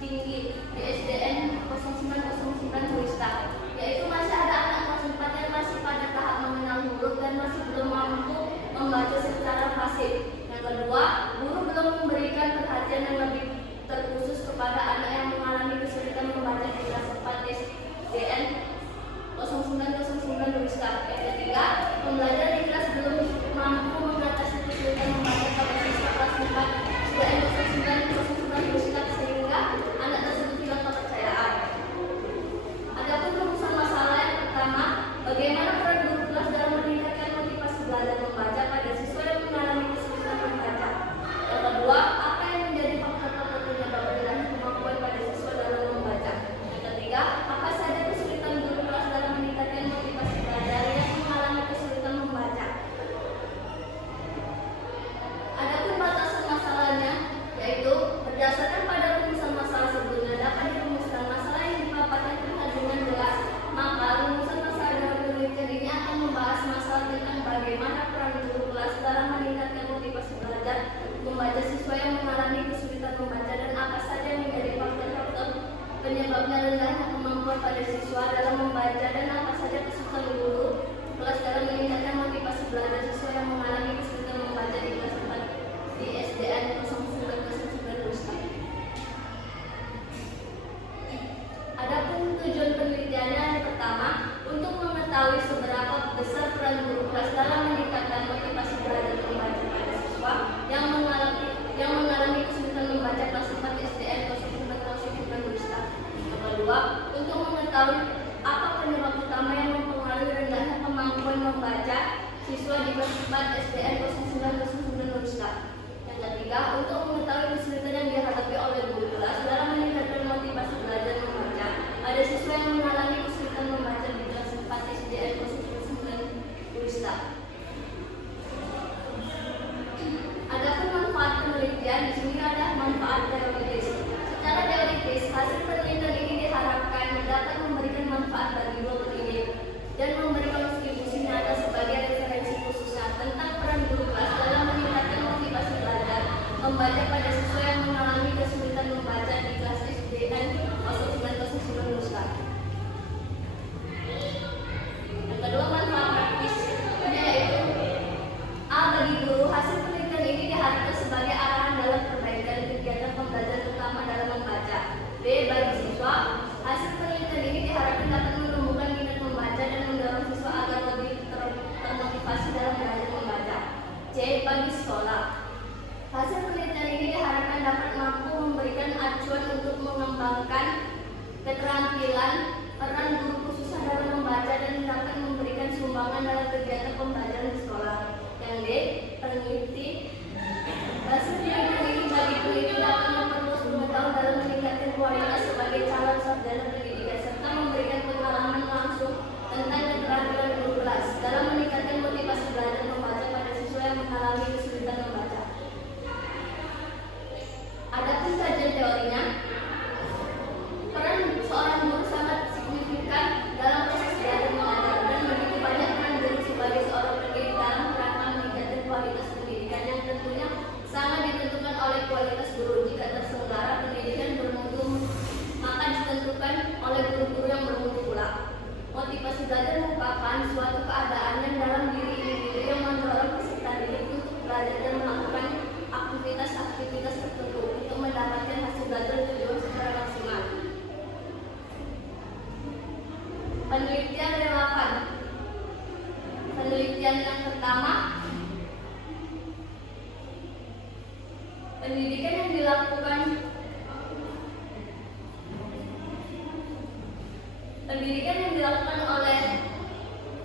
tinggi di SDN 0909 Wista, yaitu masih ada anak kelas 4 yang masih pada tahap mengenal huruf dan masih belum mampu membaca secara fasih. Yang kedua, guru belum memberikan perhatian yang lebih terkhusus kepada anak yang mengalami kesulitan membaca di kelas 4 SDN 0909 Wista. Yang ketiga, pembelajar di kelas belum mampu mengatasi kesulitan membaca pada siswa kelas 4 SDN 0909 Wista sehingga anak tersebut hilang kepercayaan. Adapun rumusan masalah yang pertama, bagaimana peran guru kelas dalam meningkatkan motivasi belajar membaca pada siswa yang mengalami kesulitan membaca. Yang kedua, apa yang menjadi faktor penyebab rendahnya kemampuan pada siswa dalam membaca. Yang ketiga, apa saja kesulitan guru kelas dalam meningkatkan motivasi belajar yang mengalami kesulitan membaca. Adapun batasan masalahnya, yaitu berdasarkan pada rumusan masalah sebelumnya dapat dirumuskan masalah yang dipaparkan terlihat dengan jelas. Maka rumusan masalah dalam penelitian ini akan membahas masalah tentang bagaimana peran guru kelas dalam meningkatkan motivasi belajar membaca siswa yang mengalami kesulitan membaca dan apa saja yang menjadi faktor-faktor penyebabnya rendahnya kemampuan pada siswa dalam membaca dan apa saja kesulitan guru kelas dalam meningkatkan motivasi belajar siswa yang mengalami kesulitan membaca di kelas 4 di SDN 0909 Wista. Adapun tujuan penelitiannya yang pertama, untuk mengetahui seberapa besar peran guru kelas dalam meningkatkan motivasi belajar membaca pada siswa yang mengalami kesulitan membaca kelas 4 SDN 0909 Wista. Yang kedua, untuk mengetahui apa penyebab utama yang mempengaruhi rendahnya kemampuan membaca siswa di kelas 4 SDN 0909 Wista. Yang ketiga, untuk mengetahui kesulitan yang dihadapi oleh guru kelas dalam meningkatkan motivasi belajar membaca pada siswa yang mengalami kesulitan membaca di kelas 4 SDN 0909 Wista. Adapun manfaat penelitian, di sini ada manfaat teoritis. Secara teoritis, hasil penelitian ini diharapkan dapat memberikan manfaat bagi dua pendidik dan memberi kontribusi nyata sebagai referensi khususnya tentang peran guru kelas dalam meningkatkan motivasi belajar membaca pada siswa yang mengalami kesulitan membaca di kelas SDN 0909 Wista. Yang kedua, manfaat praktis, yaitu A. Bagi guru, hasil penelitian ini diharapkan sebagai arahan dalam perbaikan kegiatan pembelajaran terutama dalam membaca. B. Bagi siswa, hasil penelitian ini diharapkan dapat menumbuhkan minat membaca dan mendorong siswa agar lebih termotivasi dalam belajar membaca. C. Bagi sekolah, hasil penelitian ini diharapkan dapat mampu memberikan acuan untuk mengembangkan keterampilan peran guru khususnya dalam membaca dan dapat memberikan sumbangan dalam kegiatan pembelajaran di sekolah. Yang D. Peneliti, hasil penelitian ini bagi peneliti dapat memperluas pengetahuan dalam meningkatkan kualitas sebagai calon sarjana pendidikan serta memberikan pengalaman langsung tentang keterampilan guru kelas dalam meningkatkan motivasi belajar membaca pada siswa yang mengalami kesulitan membaca. Adapun kajian teorinya, peran seorang guru sangat signifikan dalam proses belajar mengajar dan begitu banyak peran guru sebagai seorang pendidik dalam rangka meningkatkan kualitas pendidikan yang tentunya sangat ditentukan oleh kualitas guru. Jika terselenggara pendidikan bermutu, maka ditentukan oleh guru-guru yang bermutu pula. Motivasi belajar merupakan suatu keadaan yang dalam diri individu yang mendorong peserta didik untuk belajar dan melakukan aktivitas tertentu untuk mendapatkan hasil belajar tujuan secara maksimal. Penelitian relevan. Penelitian yang pertama, pendidikan yang dilakukan oleh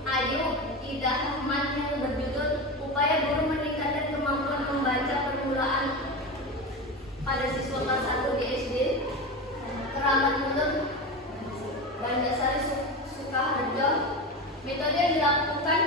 Ayu Ida Ahmad yang berjudul Upaya Guru Meningkatkan Kemampuan Membaca Permulaan pada Siswa Kelas 1 di SD Keramat Muluk Bandasari Sukaharjo. Metode yang dilakukan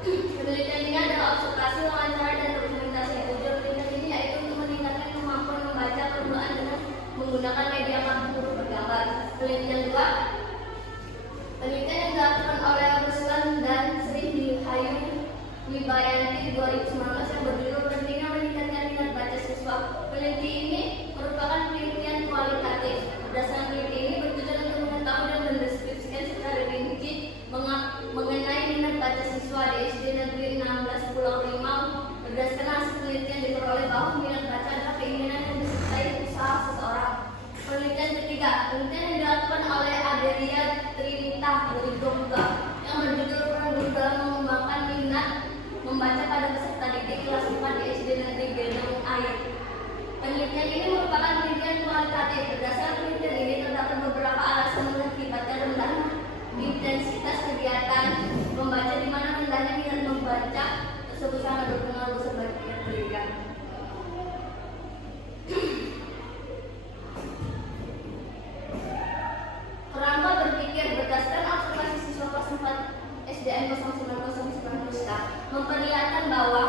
penelitian ini adalah observasi, wawancara, dan dokumentasi. Tujuan penelitian ini yaitu untuk meningkatkan kemampuan membaca permulaan dengan menggunakan media mampu huruf bergambar. Penelitian 2, penelitian yang dilakukan oleh Ruslan dan Sri Hayu Wibayanti 2019 yang berjudul Pentingnya Meningkatkan Minat Baca Siswa. Penelitian ini merupakan penelitian kualitatif. diperlihatkan bahwa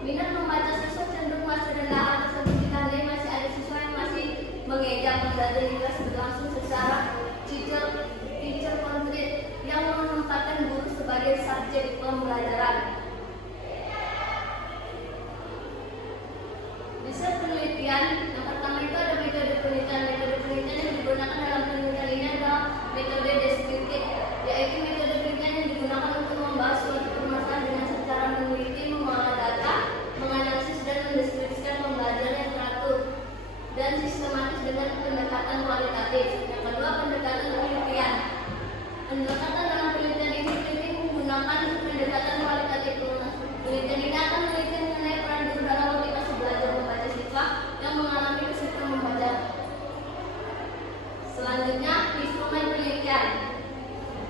minat membaca siswa cenderung masih rendah. Hal tersebut ditandai masih ada siswa yang masih mengeja. Pembelajaran di kelas berlangsung secara teacher centered yang menempatkan guru sebagai subjek pembelajaran. Bisa penelitian, yang pertama itu ada metode penelitian. Metode penelitian yang digunakan dalam penelitian ini adalah metode deskriptif, yaitu metode penelitian yang digunakan untuk membahas suatu permasalahan dengan secara meneliti, mengolah data, menganalisis dan mendeskripsikan pembelajaran yang teratur dan sistematis dengan pendekatan kualitatif. Yang kedua, pendekatan penelitian. Pendekatan dalam penelitian ini penting menggunakan pendekatan kualitatif. Penelitian ini akan meneliti mengenai peran guru dalam motivasi belajar membaca siswa yang mengalami kesulitan membaca. Selanjutnya, instrumen penelitian.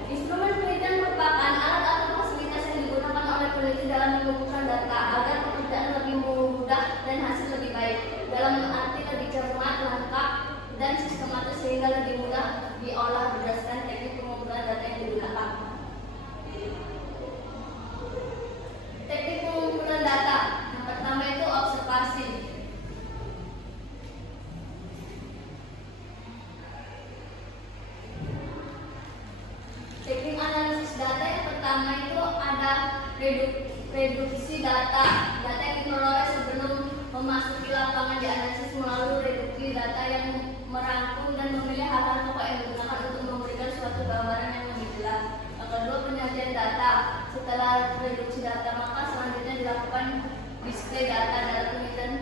Instrumen penelitian merupakan alat atau fasilitas yang digunakan oleh peneliti dalam mengumpulkan data agar pekerjaan lebih mudah dan hasil lebih baik. Dalam arti lebih cermat, lengkap, dan sistematis sehingga lebih mudah diolah berdasarkan teknik pengumpulan data yang digunakan. Teknik pengumpulan data. Yang pertama itu observasi. Teknik analisis data yang pertama itu ada reduksi data. Data yang diperoleh sebelum memasuki lapangan dianalisis melalui reduksi data yang merangkum dan memilih hal-hal pokok yang digunakan untuk memberikan suatu gambaran yang lebih jelas. Yang kedua, penyajian data. Setelah reduksi data, maka selanjutnya dilakukan display data. Dalam penelitian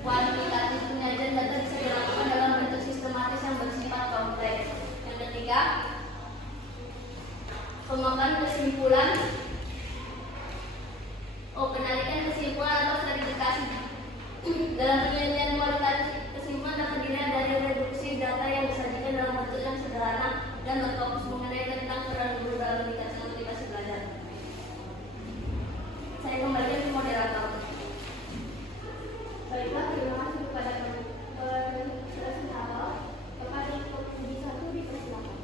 kuantitatif, penyajian data bisa dilakukan dalam bentuk sistematis yang bersifat kompleks. Yang ketiga, pemaparan kesimpulan. Penarikan kesimpulan atau verifikasi. Dalam penelitian kualitatif, kesimpulan dapat dilihat dari reduksi data yang disajikan dalam bentuk yang sederhana dan berfokus mengenai tentang peran guru dalam meningkatkan motivasi belajar. Saya kembalikan ke moderator. Baiklah, terima kasih kepada penjelasan awal. Kepada Puji satu dipersilakan.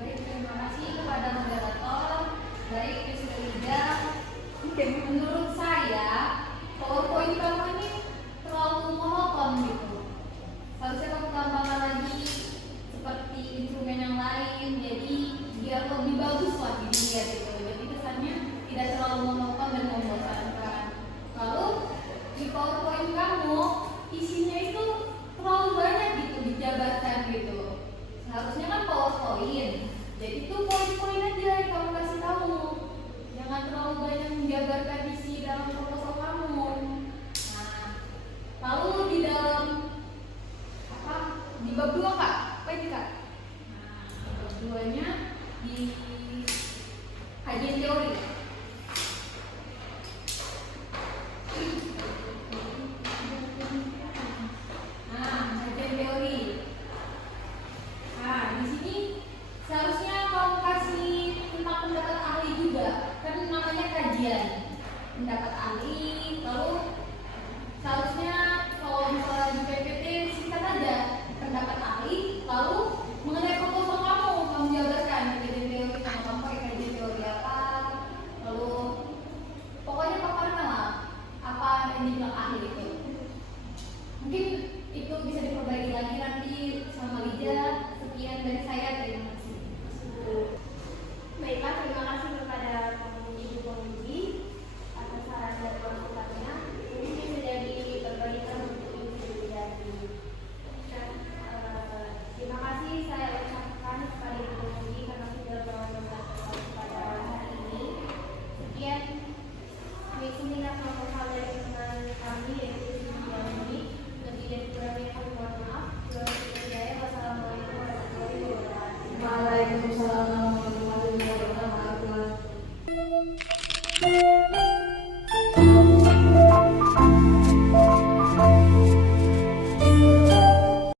Baik, terima kasih kepada moderator. Baik, Priscilla. Menurut saya, PowerPoint kamu ini terlalu monoton gitu. Harusnya kamu tambahkan lagi seperti instrumen yang lain, jadi biar lebih bagus lagi dilihat gitu. Jadi kesannya tidak terlalu monoton dan membosankan. Lalu di PowerPoint kamu isinya itu terlalu banyak gitu dijabarkan gitu. Seharusnya kan PowerPoint, jadi itu poin-poin aja yang kamu kasih tahu. Jangan terlalu banyak menjabarkan isi dalam proposal kamu. Nah, lalu di dalam di bab 2 Kak, apa ini Kak? Nah, bab 2-nya di kajian teori. Nah, kajian teori. Nah, di sini seharusnya kamu kasih tentang pendapat ahli juga, kan namanya kajian pendapat ahli. Lalu seharusnya kalau misalnya di PPT singkat aja pendapat ahli